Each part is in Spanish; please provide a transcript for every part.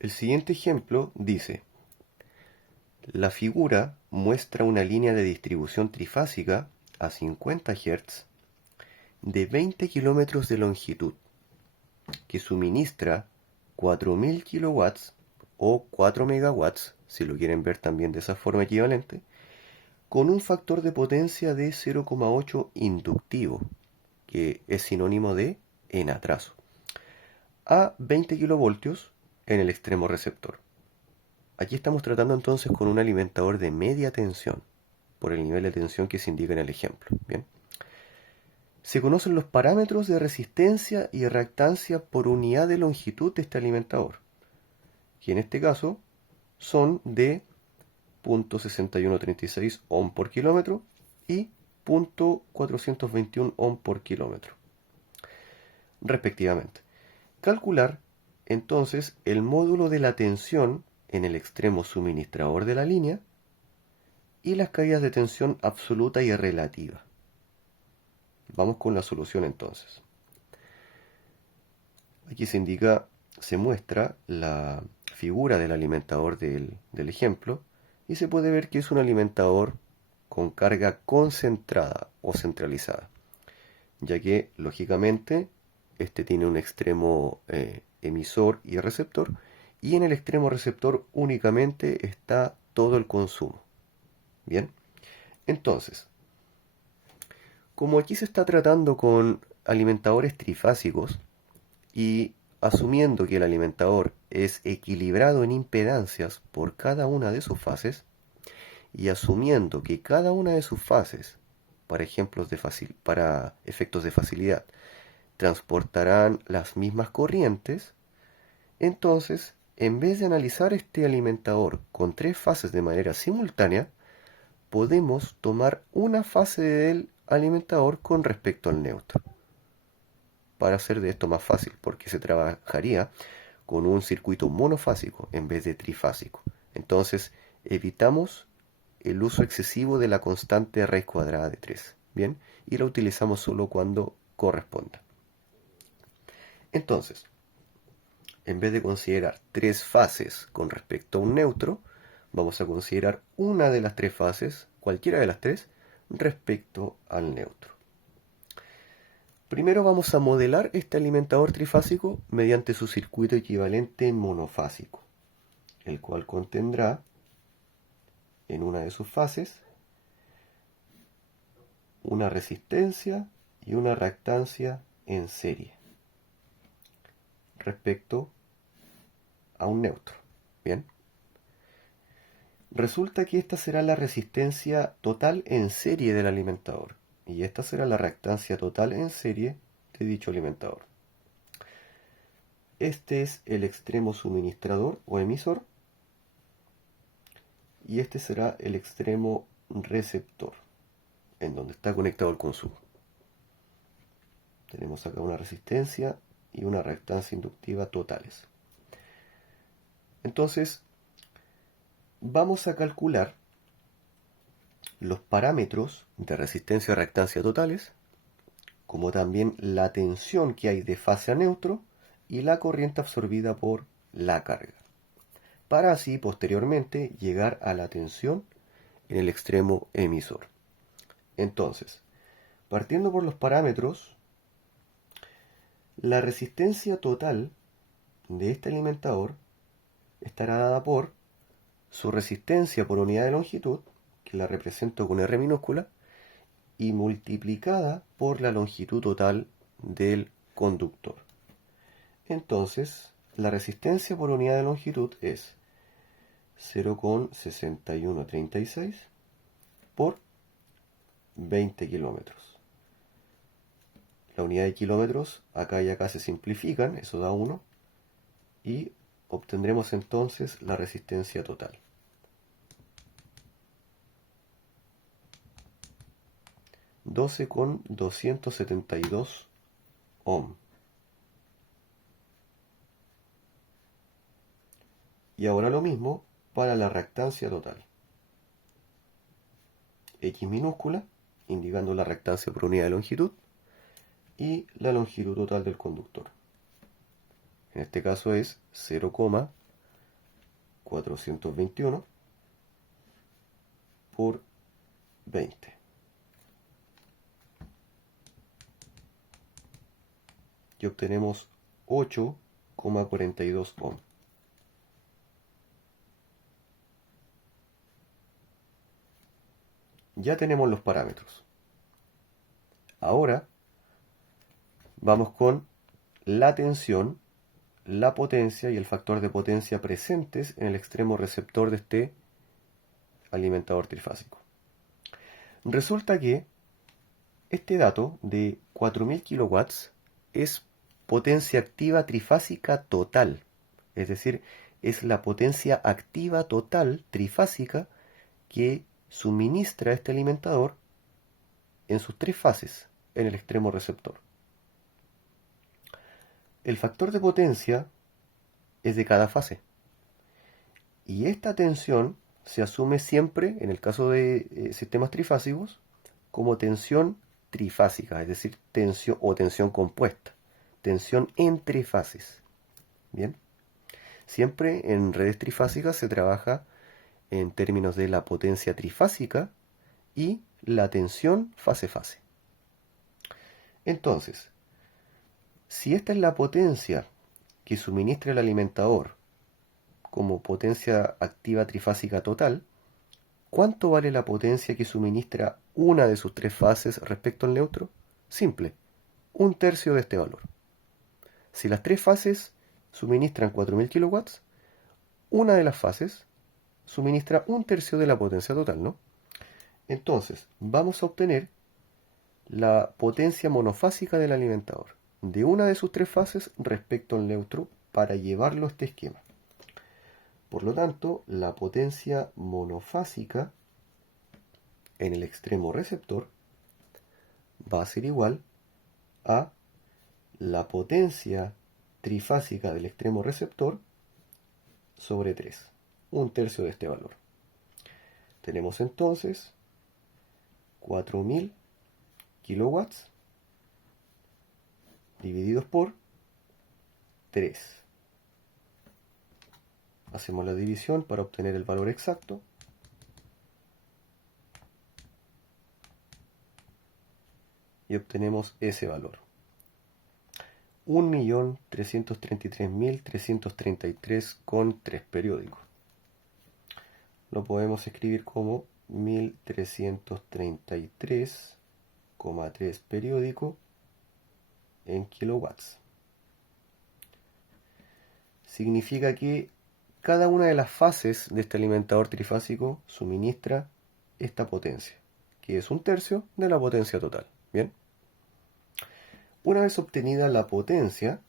El siguiente ejemplo dice: la figura muestra una línea de distribución trifásica a 50 Hz de 20 kilómetros de longitud que suministra 4000 kilowatts o 4 megawatts, si lo quieren ver también de esa forma equivalente, con un factor de potencia de 0,8 inductivo, que es sinónimo de en atraso, a 20 kilovoltios en el extremo receptor. Aquí estamos tratando entonces con un alimentador de media tensión, por el nivel de tensión que se indica en el ejemplo. Bien. Se conocen los parámetros de resistencia y reactancia por unidad de longitud de este alimentador, que en este caso son de 0,6136 ohm por kilómetro y 0,421 ohm por kilómetro, respectivamente. Calcular entonces el módulo de la tensión en el extremo suministrador de la línea y las caídas de tensión absoluta y relativa. Vamos con la solución entonces. Aquí se muestra la figura del alimentador del ejemplo y se puede ver que es un alimentador con carga concentrada o centralizada, ya que lógicamente este tiene un extremo emisor y receptor, y en el extremo receptor únicamente está todo el consumo. Bien, entonces, como aquí se está tratando con alimentadores trifásicos y asumiendo que el alimentador es equilibrado en impedancias por cada una de sus fases, y asumiendo que cada una de sus fases, para efectos de facilidad, transportarán las mismas corrientes, entonces, en vez de analizar este alimentador con tres fases de manera simultánea, podemos tomar una fase del alimentador con respecto al neutro, para hacer de esto más fácil, porque se trabajaría con un circuito monofásico en vez de trifásico. Entonces, evitamos el uso excesivo de la constante raíz cuadrada de 3, ¿bien? Y la utilizamos solo cuando corresponda. Entonces, en vez de considerar tres fases con respecto a un neutro, vamos a considerar una de las tres fases, cualquiera de las tres, respecto al neutro. Primero vamos a modelar este alimentador trifásico mediante su circuito equivalente monofásico, el cual contendrá en una de sus fases una resistencia y una reactancia en serie respecto a un neutro. Bien. Resulta que esta será la resistencia total en serie del alimentador y esta será la reactancia total en serie de dicho alimentador. Este es el extremo suministrador o emisor y este será el extremo receptor, en donde está conectado el consumo. Tenemos acá una resistencia y una reactancia inductiva totales. Entonces, vamos a calcular los parámetros de resistencia y reactancia totales, como también la tensión que hay de fase a neutro y la corriente absorbida por la carga, para así posteriormente llegar a la tensión en el extremo emisor. Entonces, partiendo por los parámetros, la resistencia total de este alimentador estará dada por su resistencia por unidad de longitud, que la represento con R minúscula, y multiplicada por la longitud total del conductor. Entonces, la resistencia por unidad de longitud es 0,6136 por 20 kilómetros. La unidad de kilómetros acá y acá se simplifican, eso da 1, y obtendremos entonces la resistencia total. 12,272 ohm. Y ahora lo mismo para la reactancia total. X minúscula, indicando la reactancia por unidad de longitud, y la longitud total del conductor. En este caso es 0,6136 421 por 20. Y obtenemos 8,42 ohm. Ya tenemos los parámetros. Ahora vamos con la tensión, la potencia y el factor de potencia presentes en el extremo receptor de este alimentador trifásico. Resulta que este dato de 4000 kilowatts es potencia activa trifásica total, es decir, es la potencia activa total trifásica que suministra este alimentador en sus tres fases en el extremo receptor. El factor de potencia es de cada fase y esta tensión se asume siempre, en el caso de sistemas trifásicos, como tensión trifásica, es decir, tensión o tensión compuesta, tensión entre fases. Bien, siempre en redes trifásicas se trabaja en términos de la potencia trifásica y la tensión fase-fase. Entonces, si esta es la potencia que suministra el alimentador como potencia activa trifásica total, ¿cuánto vale la potencia que suministra una de sus tres fases respecto al neutro? Simple, 1/3 de este valor. Si las tres fases suministran 4000 kilowatts, una de las fases suministra 1/3 de la potencia total, ¿no? Entonces, vamos a obtener la potencia monofásica del alimentador de una de sus tres fases respecto al neutro para llevarlo a este esquema. Por lo tanto, la potencia monofásica en el extremo receptor va a ser igual a la potencia trifásica del extremo receptor sobre 3, 1/3 de este valor. Tenemos entonces 4000 kilowatts divididos por 3. Hacemos la división para obtener el valor exacto. Y obtenemos ese valor. 1.333.333,3 periódico. Lo podemos escribir como 1333,3 periódico en kilowatts. Significa que cada una de las fases de este alimentador trifásico suministra esta potencia, que es 1/3 de la potencia total. Bien. Una vez obtenida la potencia,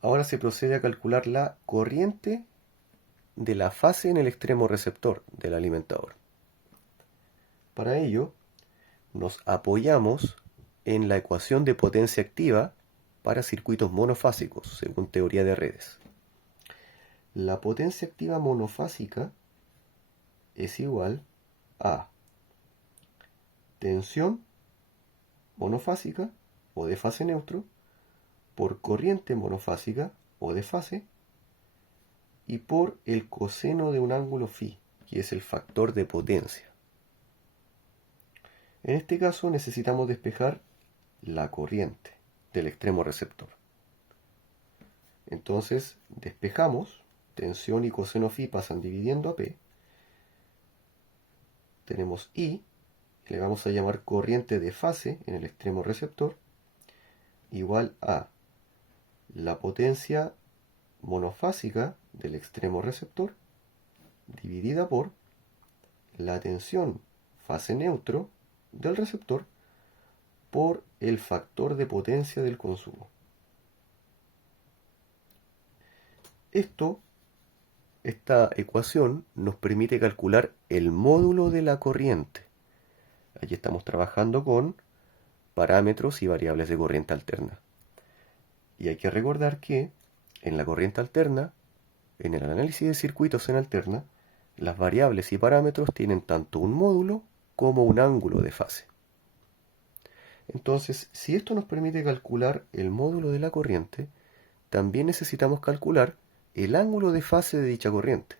ahora se procede a calcular la corriente de la fase en el extremo receptor del alimentador. Para ello, nos apoyamos en la ecuación de potencia activa para circuitos monofásicos, según teoría de redes. La potencia activa monofásica es igual a tensión monofásica o de fase neutro por corriente monofásica o de fase y por el coseno de un ángulo phi, que es el factor de potencia. En este caso necesitamos despejar la corriente del extremo receptor. Entonces despejamos, tensión y coseno phi pasan dividiendo a P. Tenemos I, le vamos a llamar corriente de fase en el extremo receptor, igual a la potencia monofásica del extremo receptor dividida por la tensión fase neutro del receptor por el factor de potencia del consumo. Esta ecuación nos permite calcular el módulo de la corriente. Aquí estamos trabajando con parámetros y variables de corriente alterna. Y hay que recordar que en la corriente alterna, en el análisis de circuitos en alterna, las variables y parámetros tienen tanto un módulo como un ángulo de fase. Entonces, si esto nos permite calcular el módulo de la corriente, también necesitamos calcular el ángulo de fase de dicha corriente.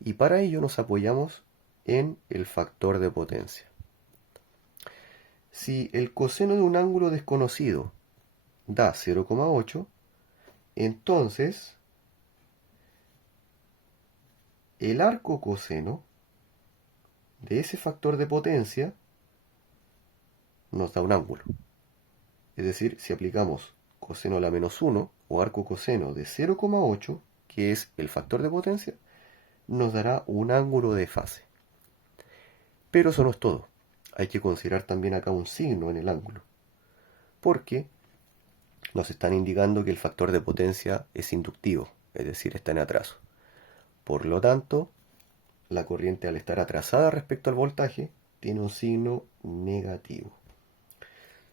Y para ello nos apoyamos en el factor de potencia. Si el coseno de un ángulo desconocido da 0,8, entonces el arco coseno de ese factor de potencia nos da un ángulo. Es decir, si aplicamos coseno a la menos 1 o arco coseno de 0,8, que es el factor de potencia, nos dará un ángulo de fase. Pero eso no es todo. Hay que considerar también acá un signo en el ángulo, porque nos están indicando que el factor de potencia es inductivo, es decir, está en atraso. Por lo tanto, la corriente, al estar atrasada respecto al voltaje, tiene un signo negativo.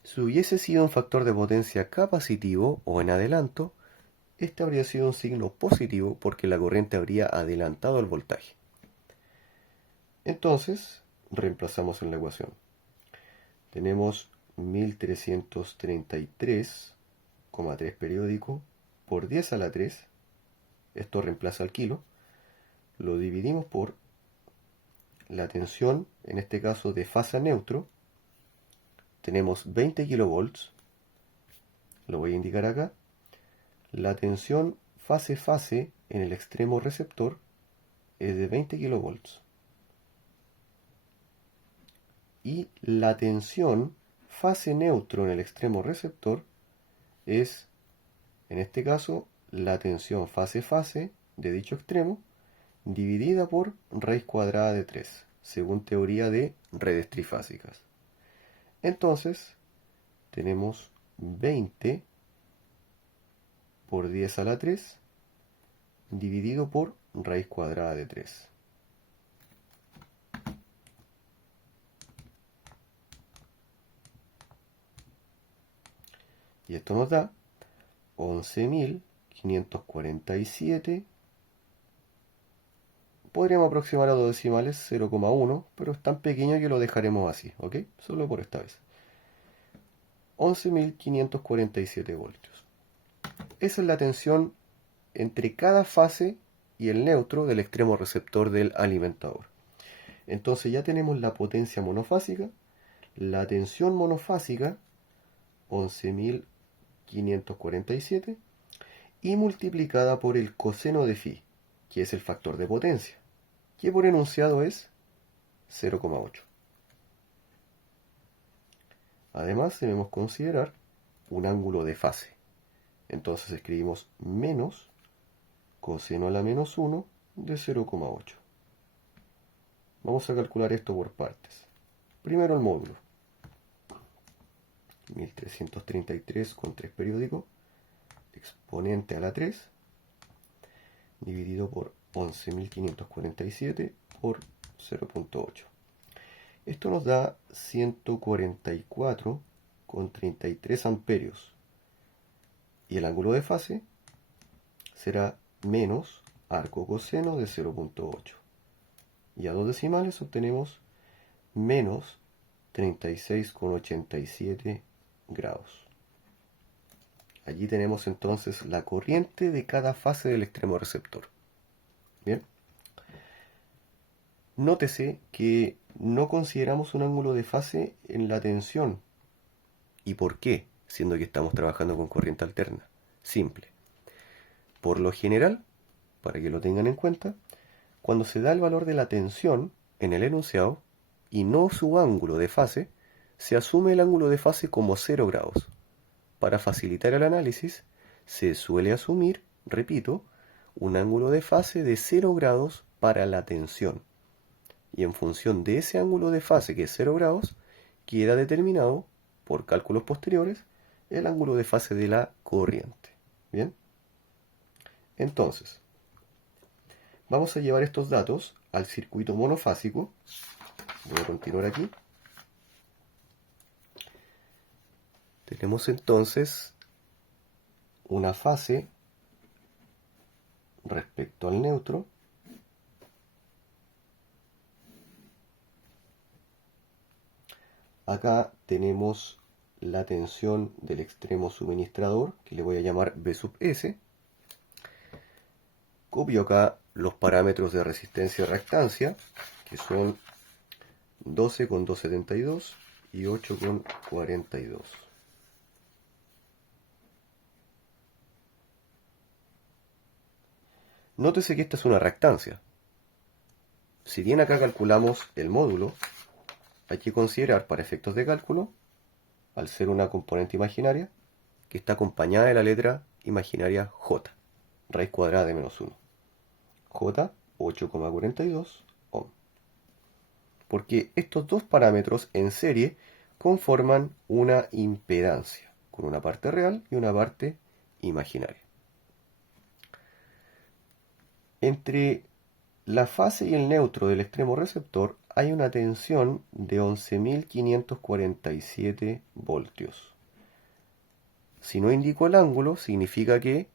Si hubiese sido un factor de potencia capacitivo o en adelanto, este habría sido un signo positivo porque la corriente habría adelantado el voltaje. Entonces, reemplazamos en la ecuación. Tenemos 1333,3 periódico por 10 a la 3. Esto reemplaza al kilo. Lo dividimos por la tensión, en este caso de fase a neutro. Tenemos 20 kilovolts. Lo voy a indicar acá. La tensión fase-fase en el extremo receptor es de 20 kilovolts. Y la tensión fase neutro en el extremo receptor es, en este caso, la tensión fase-fase de dicho extremo dividida por raíz cuadrada de 3, según teoría de redes trifásicas. Entonces, tenemos 20 por 10 a la 3 dividido por raíz cuadrada de 3. Y esto nos da 11.547. Podríamos aproximar a dos decimales, 0,1, pero es tan pequeño que lo dejaremos así, ¿ok? Solo por esta vez. 11.547 voltios. Esa es la tensión entre cada fase y el neutro del extremo receptor del alimentador. Entonces ya tenemos la potencia monofásica, la tensión monofásica, 11.547, y multiplicada por el coseno de phi, que es el factor de potencia, que por enunciado es 0,8. Además debemos considerar un ángulo de fase. Entonces escribimos menos coseno a la menos 1 de 0,8. Vamos a calcular esto por partes. Primero el módulo. 1333 con 3 periódicos, exponente a la 3, dividido por 11.547 por 0,8. Esto nos da 144,33 amperios. Y el ángulo de fase será menos arco coseno de 0,8. Y a dos decimales obtenemos menos 36,87 grados. Allí tenemos entonces la corriente de cada fase del extremo receptor. Bien. Nótese que no consideramos un ángulo de fase en la tensión. ¿Y por qué? Siendo que estamos trabajando con corriente alterna. Simple. Por lo general, para que lo tengan en cuenta, cuando se da el valor de la tensión en el enunciado y no su ángulo de fase, se asume el ángulo de fase como 0 grados. Para facilitar el análisis, se suele asumir, repito, un ángulo de fase de 0 grados para la tensión. Y en función de ese ángulo de fase, que es 0 grados, queda determinado, por cálculos posteriores, el ángulo de fase de la corriente. ¿Bien? Entonces, vamos a llevar estos datos al circuito monofásico. Voy a continuar aquí. Tenemos entonces una fase respecto al neutro. Acá tenemos la tensión del extremo suministrador, que le voy a llamar B sub S. copio acá los parámetros de resistencia y reactancia, que son 12,272 y 8,42. Nótese que esta es una reactancia. Si bien acá calculamos el módulo, hay que considerar para efectos de cálculo, al ser una componente imaginaria, que está acompañada de la letra imaginaria J, raíz cuadrada de menos 1. J, 8,42 ohm. Porque estos dos parámetros en serie conforman una impedancia, con una parte real y una parte imaginaria. Entre la fase y el neutro del extremo receptor hay una tensión de 11.547 voltios. Si no indico el ángulo, significa que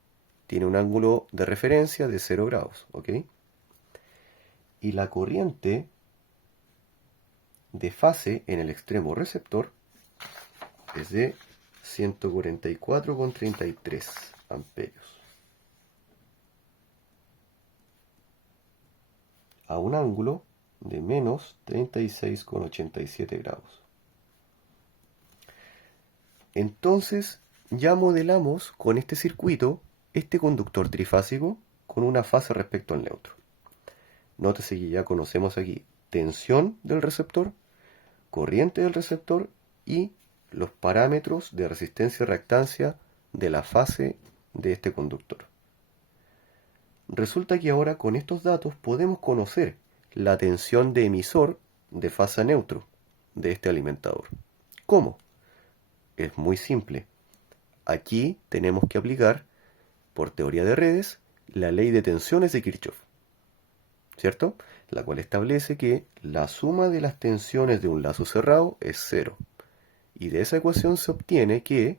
tiene un ángulo de referencia de 0 grados, ¿ok? Y la corriente de fase en el extremo receptor es de 144,33 amperios. A un ángulo de menos 36,87 grados. Entonces ya modelamos con este circuito este conductor trifásico con una fase respecto al neutro. Nótese que ya conocemos aquí tensión del receptor, corriente del receptor y los parámetros de resistencia y reactancia de la fase de este conductor. Resulta que ahora con estos datos podemos conocer la tensión de emisor de fase a neutro de este alimentador. ¿Cómo? Es muy simple. Aquí tenemos que aplicar, por teoría de redes, la ley de tensiones de Kirchhoff, ¿cierto? La cual establece que la suma de las tensiones de un lazo cerrado es 0. Y de esa ecuación se obtiene que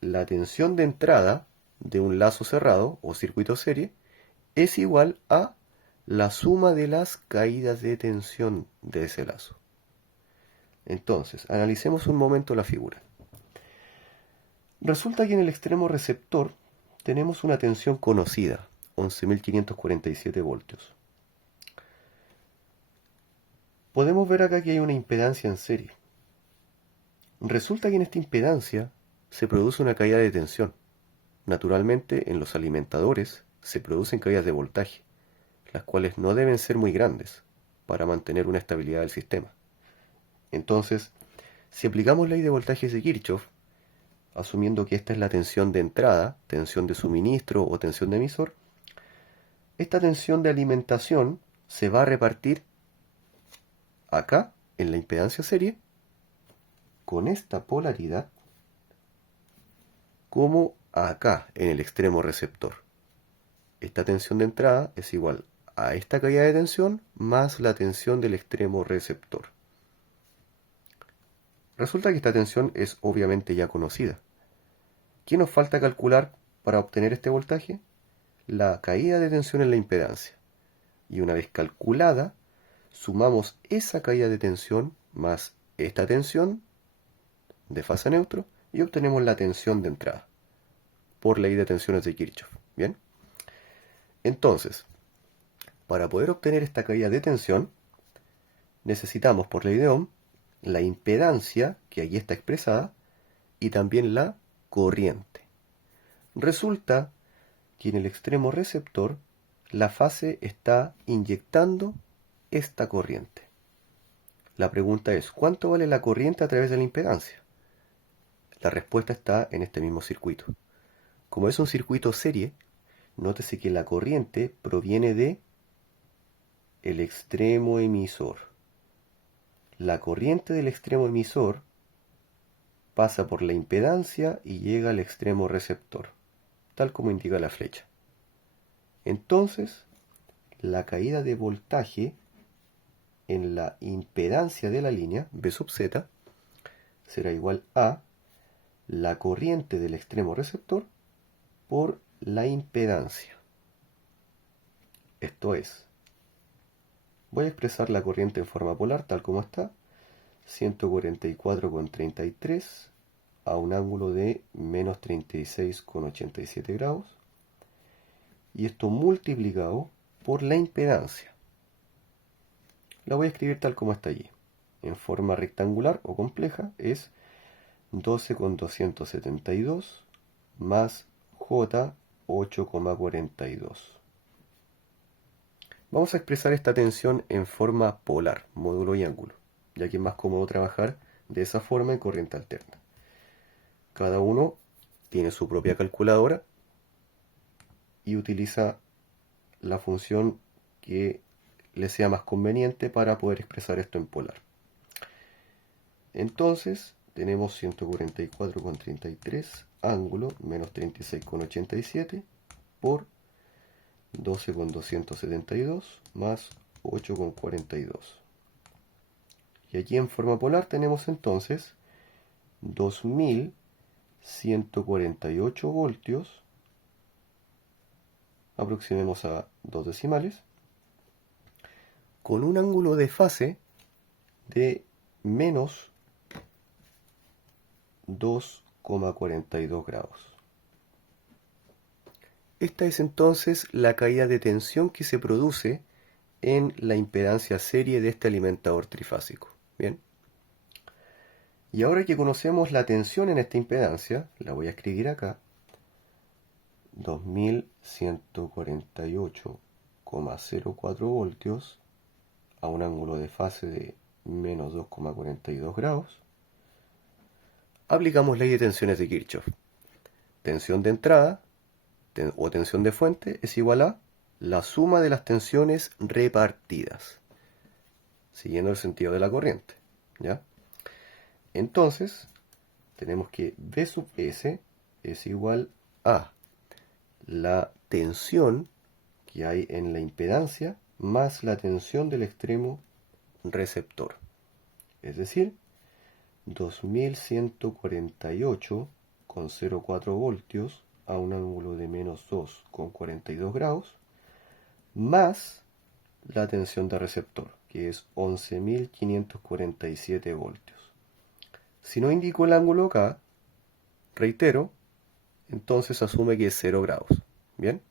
la tensión de entrada de un lazo cerrado o circuito serie es igual a la suma de las caídas de tensión de ese lazo. Entonces, analicemos un momento la figura. Resulta que en el extremo receptor tenemos una tensión conocida, 11.547 voltios. Podemos ver acá que hay una impedancia en serie. Resulta que en esta impedancia se produce una caída de tensión. Naturalmente, en los alimentadores se producen caídas de voltaje, las cuales no deben ser muy grandes para mantener una estabilidad del sistema. Entonces, si aplicamos la ley de voltajes de Kirchhoff, asumiendo que esta es la tensión de entrada, tensión de suministro o tensión de emisor, esta tensión de alimentación se va a repartir acá, en la impedancia serie, con esta polaridad, como acá, en el extremo receptor. Esta tensión de entrada es igual a esta caída de tensión más la tensión del extremo receptor. Resulta que esta tensión es obviamente ya conocida. ¿Qué nos falta calcular para obtener este voltaje? La caída de tensión en la impedancia. Y una vez calculada, sumamos esa caída de tensión más esta tensión de fase a neutro y obtenemos la tensión de entrada por ley de tensiones de Kirchhoff. ¿Bien? Entonces, para poder obtener esta caída de tensión, necesitamos por ley de Ohm la impedancia, que aquí está expresada, y también la corriente. Resulta que en el extremo receptor la fase está inyectando esta corriente. La pregunta es, ¿cuánto vale la corriente a través de la impedancia? La respuesta está en este mismo circuito. Como es un circuito serie, nótese que la corriente proviene de el extremo emisor. La corriente del extremo emisor pasa por la impedancia y llega al extremo receptor, tal como indica la flecha. Entonces, la caída de voltaje en la impedancia de la línea, B sub z, será igual a la corriente del extremo receptor por la impedancia. Esto es, voy a expresar la corriente en forma polar tal como está, 144,33 a un ángulo de menos 36,87 grados. y esto multiplicado por la impedancia. La voy a escribir tal como está allí. En forma rectangular o compleja es 12,272 más J 8,42. Vamos a expresar esta tensión en forma polar, módulo y ángulo, ya que es más cómodo trabajar de esa forma en corriente alterna. Cada uno tiene su propia calculadora y utiliza la función que le sea más conveniente para poder expresar esto en polar. Entonces tenemos 144,33 ángulo menos 36,87 por 12,272 más 8,42. Y aquí en forma polar tenemos entonces 2148 voltios, aproximemos a 2 decimales, con un ángulo de fase de menos 2,42 grados. Esta es entonces la caída de tensión que se produce en la impedancia serie de este alimentador trifásico. Bien. Y ahora que conocemos la tensión en esta impedancia, la voy a escribir acá. 2148,04 voltios a un ángulo de fase de menos 2,42 grados. Aplicamos ley de tensiones de Kirchhoff. Tensión de entrada o tensión de fuente es igual a la suma de las tensiones repartidas, siguiendo el sentido de la corriente, ¿ya? Entonces, tenemos que V sub S es igual a la tensión que hay en la impedancia más la tensión del extremo receptor. Es decir, 2148,04 voltios a un ángulo de menos 2,42 grados, más la tensión de receptor, que es 11.547 voltios. Si no indico el ángulo acá, reitero, entonces asume que es 0 grados. ¿Bien?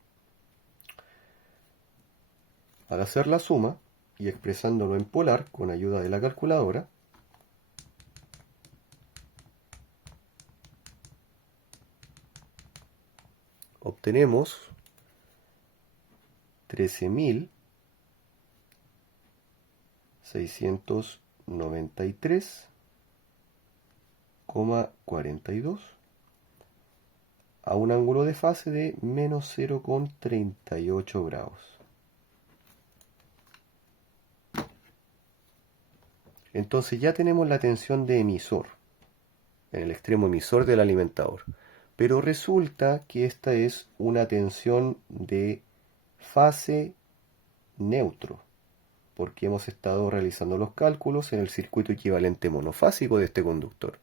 Al hacer la suma y expresándolo en polar con ayuda de la calculadora, obtenemos 13.693,42 a un ángulo de fase de menos 0,38 grados. Entonces ya tenemos la tensión de emisor, en el extremo emisor del alimentador. Pero resulta que esta es una tensión de fase neutro, porque hemos estado realizando los cálculos en el circuito equivalente monofásico de este conductor.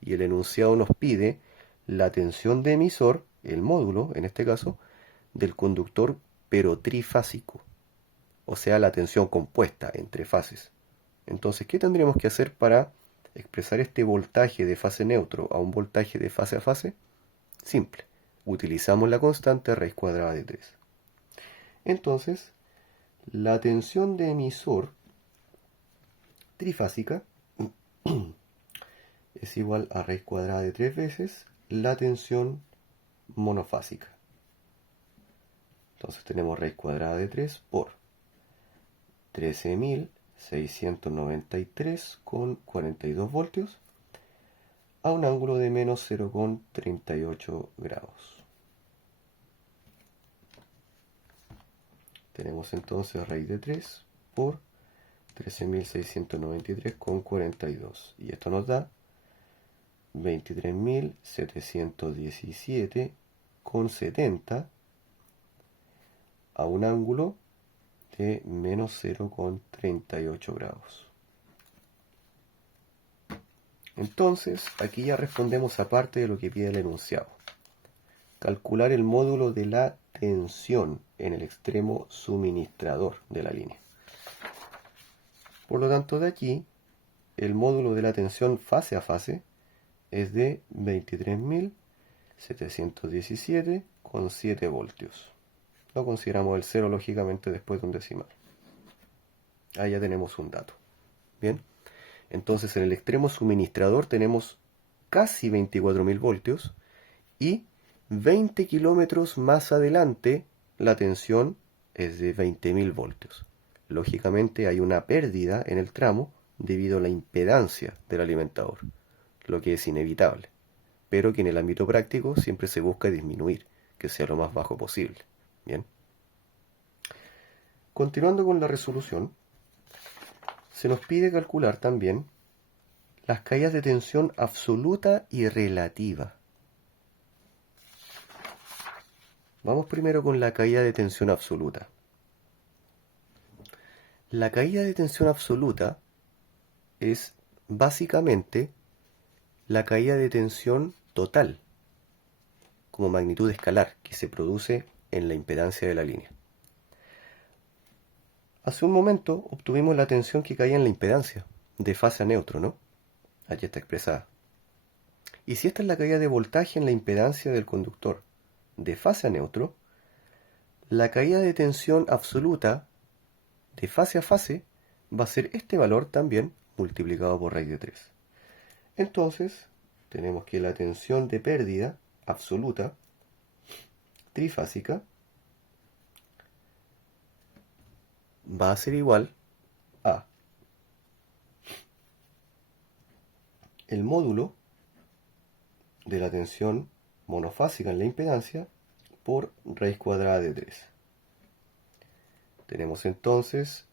Y el enunciado nos pide la tensión de emisor, el módulo, en este caso, del conductor, pero trifásico. O sea, la tensión compuesta entre fases. Entonces, ¿qué tendríamos que hacer para expresar este voltaje de fase neutro a un voltaje de fase a fase? Simple. Utilizamos la constante raíz cuadrada de 3. Entonces, la tensión de emisor trifásica es igual a raíz cuadrada de 3 veces la tensión monofásica. Entonces tenemos raíz cuadrada de 3 por 13.693,42 voltios a un ángulo de menos 0,38 grados. Tenemos entonces raíz de 3 por 13.693,42 y esto nos da 23.717,70 a un ángulo de menos 0,38 grados. Entonces, aquí ya respondemos a parte de lo que pide el enunciado. Calcular el módulo de la tensión en el extremo suministrador de la línea. Por lo tanto, de aquí, el módulo de la tensión fase a fase es de 23.717,7 voltios. No consideramos el 0 lógicamente después de un decimal. Ahí ya tenemos un dato. Bien. Entonces en el extremo suministrador tenemos casi 24.000 voltios y 20 kilómetros más adelante la tensión es de 20.000 voltios. Lógicamente hay una pérdida en el tramo debido a la impedancia del alimentador, lo que es inevitable, pero que en el ámbito práctico siempre se busca disminuir, que sea lo más bajo posible. Bien. Continuando con la resolución, se nos pide calcular también las caídas de tensión absoluta y relativa. Vamos primero con la caída de tensión absoluta. La caída de tensión absoluta es básicamente la caída de tensión total como magnitud escalar que se produce en la impedancia de la línea. Hace un momento obtuvimos la tensión que caía en la impedancia, de fase a neutro, ¿no? Aquí está expresada. Y si esta es la caída de voltaje en la impedancia del conductor, de fase a neutro, la caída de tensión absoluta de fase a fase va a ser este valor también multiplicado por raíz de 3. Entonces, tenemos que la tensión de pérdida absoluta trifásica va a ser igual a el módulo de la tensión monofásica en la impedancia por raíz cuadrada de 3. Tenemos entonces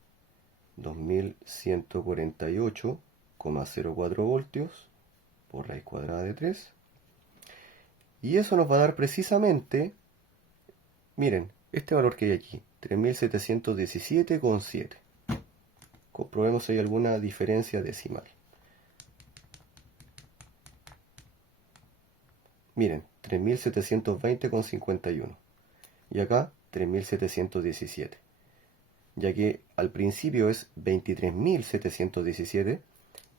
2148,04 voltios por raíz cuadrada de 3. Y eso nos va a dar precisamente, miren, este valor que hay aquí, 3717,7. Comprobemos si hay alguna diferencia decimal. Miren, 3720,51. Y acá 3717. Ya que al principio es 23.717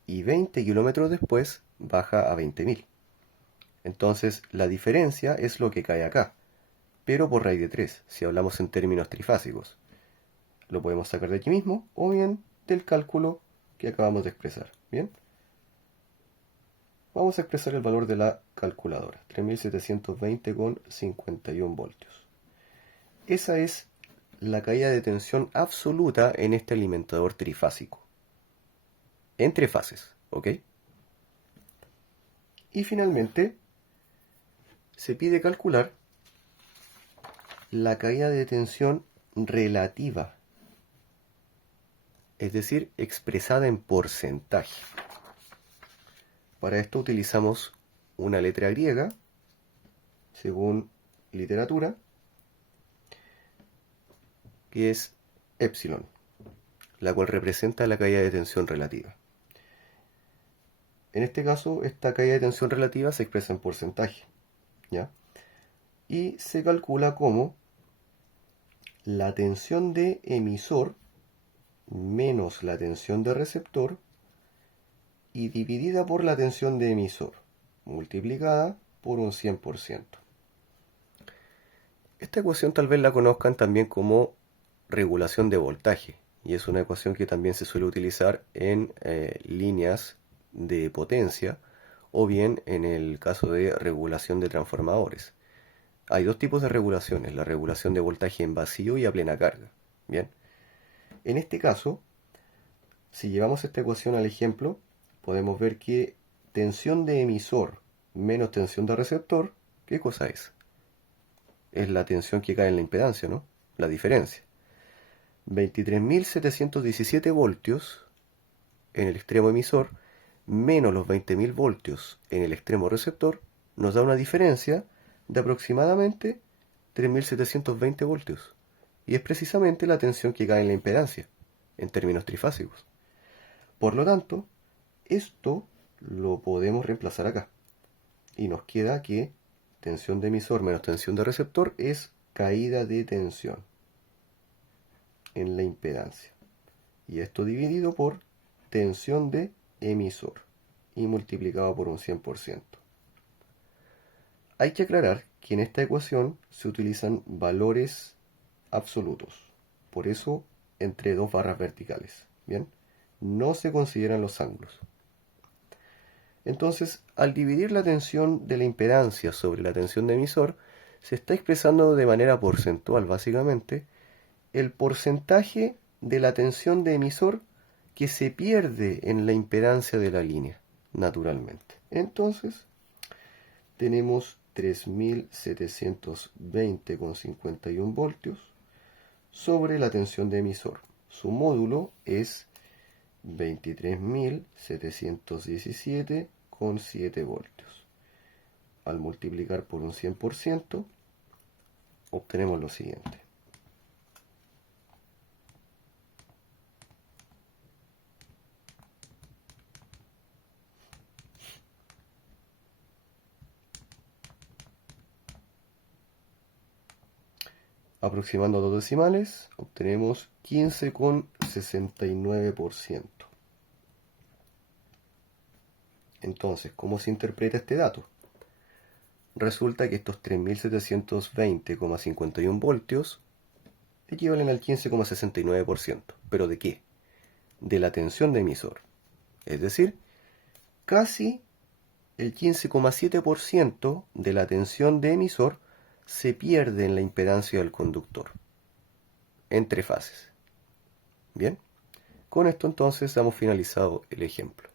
y 20 kilómetros después baja a 20.000. Entonces la diferencia es lo que cae acá, pero por raíz de 3, si hablamos en términos trifásicos. Lo podemos sacar de aquí mismo o bien del cálculo que acabamos de expresar. Bien. Vamos a expresar el valor de la calculadora, 3720,51 voltios. Esa es la caída de tensión absoluta en este alimentador trifásico. Entre fases, ¿ok? Y finalmente, se pide calcular la caída de tensión relativa, es decir, expresada en porcentaje. Para esto utilizamos una letra griega, según literatura, que es epsilon, la cual representa la caída de tensión relativa. En este caso, esta caída de tensión relativa se expresa en porcentaje, ¿ya? Y se calcula como la tensión de emisor menos la tensión de receptor y dividida por la tensión de emisor, multiplicada por un 100%. Esta ecuación tal vez la conozcan también como regulación de voltaje, y es una ecuación que también se suele utilizar en líneas de potencia o bien en el caso de regulación de transformadores. Hay dos tipos de regulaciones, la regulación de voltaje en vacío y a plena carga. Bien, en este caso, si llevamos esta ecuación al ejemplo, podemos ver que tensión de emisor menos tensión de receptor, ¿qué cosa es? Es la tensión que cae en la impedancia, ¿no? La diferencia. 23.717 voltios en el extremo emisor menos los 20.000 voltios en el extremo receptor nos da una diferencia de aproximadamente 3.720 voltios. Y es precisamente la tensión que cae en la impedancia, en términos trifásicos. Por lo tanto, esto lo podemos reemplazar acá. Y nos queda que tensión de emisor menos tensión de receptor es caída de tensión en la impedancia. Y esto dividido por tensión de emisor y multiplicado por un 100%. Hay que aclarar que en esta ecuación se utilizan valores absolutos. Por eso, entre dos barras verticales. ¿Bien? No se consideran los ángulos. Entonces, al dividir la tensión de la impedancia sobre la tensión de emisor, se está expresando de manera porcentual, básicamente, el porcentaje de la tensión de emisor que se pierde en la impedancia de la línea, naturalmente. Entonces, tenemos 3720,51 voltios sobre la tensión de emisor. Su módulo es 23.717,7 voltios. Al multiplicar por un 100%, obtenemos lo siguiente. Aproximando dos decimales, obtenemos 15,69%. Entonces, ¿cómo se interpreta este dato? Resulta que estos 3.720,51 voltios equivalen al 15,69%. ¿Pero de qué? De la tensión de emisor. Es decir, casi el 15,7% de la tensión de emisor se pierde en la impedancia del conductor, entre fases. Bien, con esto entonces damos finalizado el ejemplo.